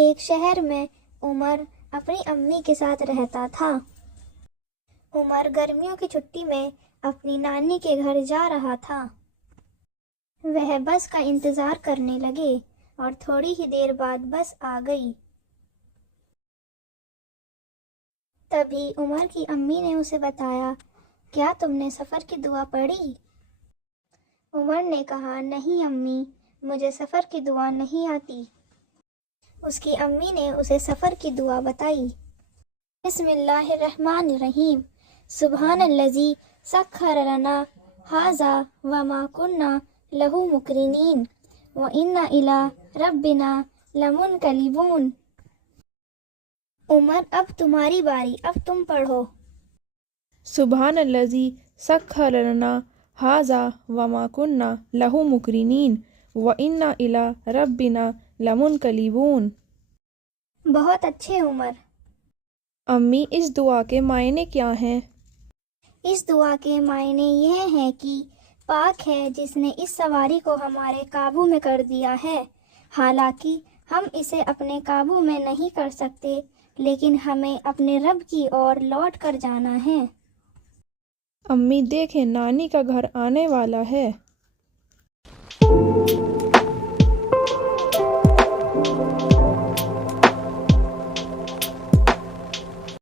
ایک شہر میں عمر اپنی امی کے ساتھ رہتا تھا۔ عمر گرمیوں کی چھٹی میں اپنی نانی کے گھر جا رہا تھا۔ وہ بس کا انتظار کرنے لگے اور تھوڑی ہی دیر بعد بس آ گئی۔ تبھی عمر کی امی نے اسے بتایا، کیا تم نے سفر کی دعا پڑھی؟ عمر نے کہا، نہیں امی، مجھے سفر کی دعا نہیں آتی۔ اس کی امی نے اسے سفر کی دعا بتائی۔ بسم اللہ الرحمن الرحیم، سبحان الذی سخر لنا ھذا وما کنا لہ مقرنین وإنا الی ربنا لمنقلبون۔ عمر اب تمہاری باری، اب تم پڑھو۔ سبحان الذی سخر لنا ھذا وما کنا لہ مقرنین وإنا الی ربنا لمنقلبون۔ بہت اچھے عمر۔ امی، اس دعا کے معنی کیا ہیں؟ اس دعا کے معنی یہ ہیں کہ پاک ہے جس نے اس سواری کو ہمارے قابو میں کر دیا ہے۔ حالانکہ ہم اسے اپنے قابو میں نہیں کر سکتے، لیکن ہمیں اپنے رب کی اور لوٹ کر جانا ہے۔ امی دیکھیں، نانی کا گھر آنے والا ہے۔